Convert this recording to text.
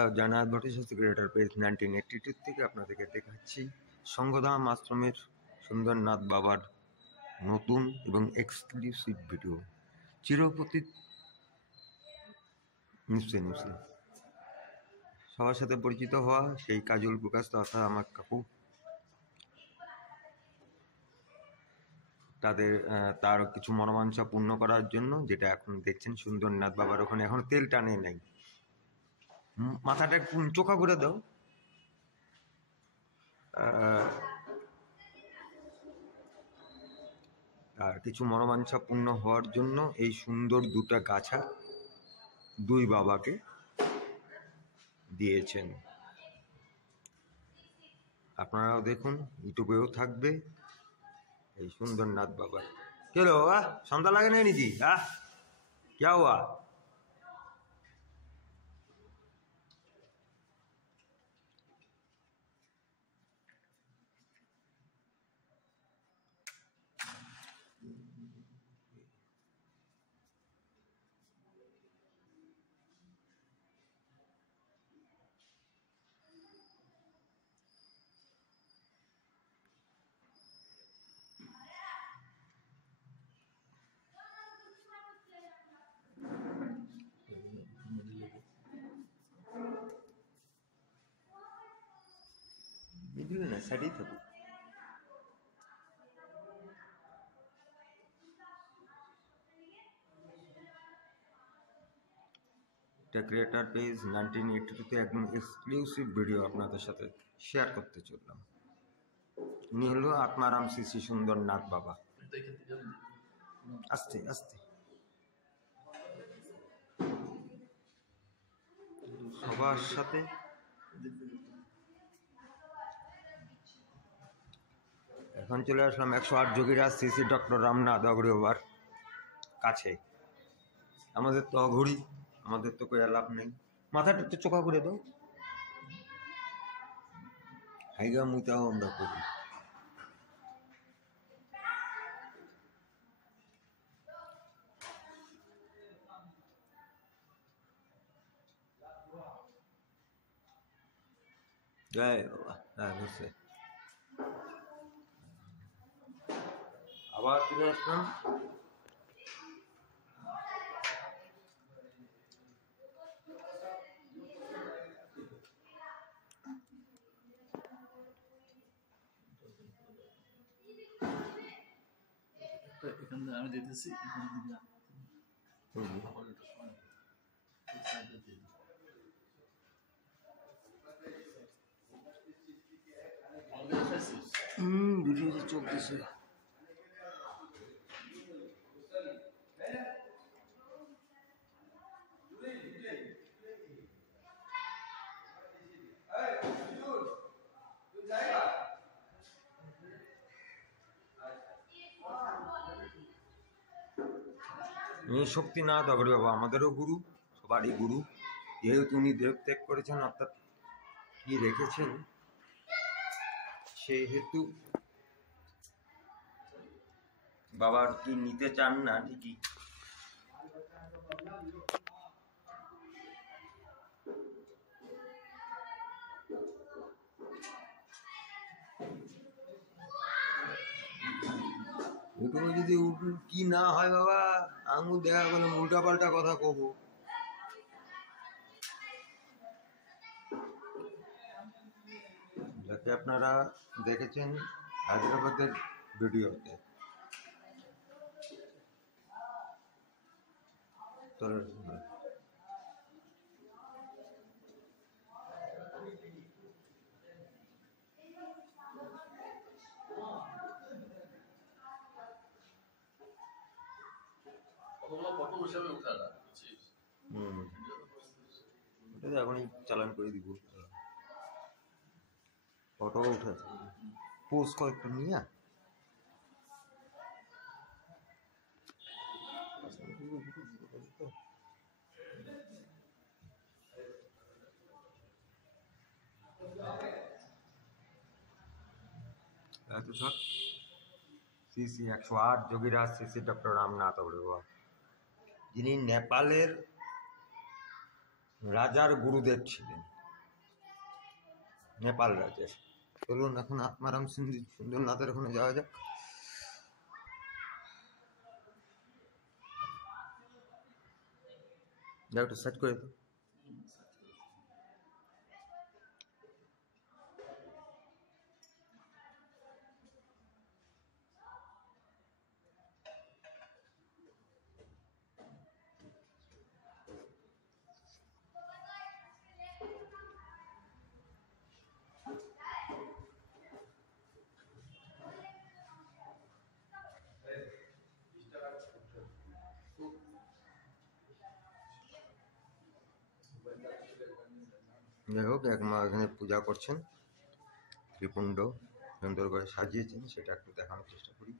আমরা জানাত Bhattacharya creator page 1982 থেকে আপনাদেরকে দেখাচ্ছি সংঘধাম আশ্রমের সুন্দরনাথ বাবার নতুন এবং এক্সক্লুসিভ ভিডিও। চিরপ্রতীক নিশ্চয়ই সবার সাথে পরিচিত হওয়া সেই কাজল প্রকাশ তথা আমার কাকু, তার কিছু মনোবাঞ্ছা পূর্ণ করার জন্য, যেটা এখন দেখছেন সুন্দরনাথ বাবার ওখানে এখন তেল টানে নাই। মাথাটা একটু চোখা করে দাও। আর কিছু মনোবাঞ্ছা পূর্ণ হওয়ার জন্য এই সুন্দর দুটা গাছা দুই বাবাকে দিয়েছেন। আপনারাও দেখুন, ইউটিউবেও থাকবে এই সুন্দরনাথ বাবা। কেলো সন্ধ্যা লাগে না নিজি क्या हुआ? মিডিলে না, সাইডেই থাকো। এটা ক্রিয়েটার পেজ 1982-তে একদম এক্সক্লুসিভ ভিডিও আপনাদের সাথে শেয়ার করতে চললাম। উনি হলো আত্মারাম শ্রী শ্রী সুন্দরনাথ বাবা। আস্তে আস্তে সবার সাথে এখন চলে আসলাম 108 যোগীরাজ শ্রী শ্রী ডক্টর রামনাথ অগ্রওয়ার কাছে। আমাদের তো অঘড়ি, আমাদের তো কোনো লাভ নেই। মাথাটা একটু চোখা করে দাও। হাইগা মুইতাও আমরা করি। জয় বাবা। হ্যাঁ বুঝছে। আবার চলে আসলাম এখানে আমি দিতেছি। ভিডিও চলতেছে। শক্তিনাথ অগ্রী বাবা আমাদেরও গুরু, সবারই গুরু। যেহেতু উনি দেবত্যাগ করেছেন, অর্থাৎ কি রেখেছেন, সেহেতু বাবার কি নিতে চান না ঠিকই। যদি কি না হয় বাবা, আঙুল দেখা গেলে উল্টা পাল্টা কথা কব। যাতে আপনারা দেখেছেন হায়দ্রাবাদের ভিডিওতে। এখনই চালান করে দিব। ফটো উঠে পোস্ট কয়েকটা নিয়ে শ্রী শ্রী 108 যোগীরাজ শ্রী শ্রী ডক্টর রামনাথ অগ্রওয়াল, যিনি নেপালের রাজার গুরুদেব ছিলেন, নেপাল রাজের। চলুন এখন আত্মারাম সুন্দরনাথের ওখানে যাওয়া যাক। যাও একটু সেট করে দাও। যাই হোক, এক মা এখানে পূজা করছেন, ত্রিপুণ্ড সুন্দর করে সাজিয়েছেন, সেটা একটু দেখানোর চেষ্টা করি।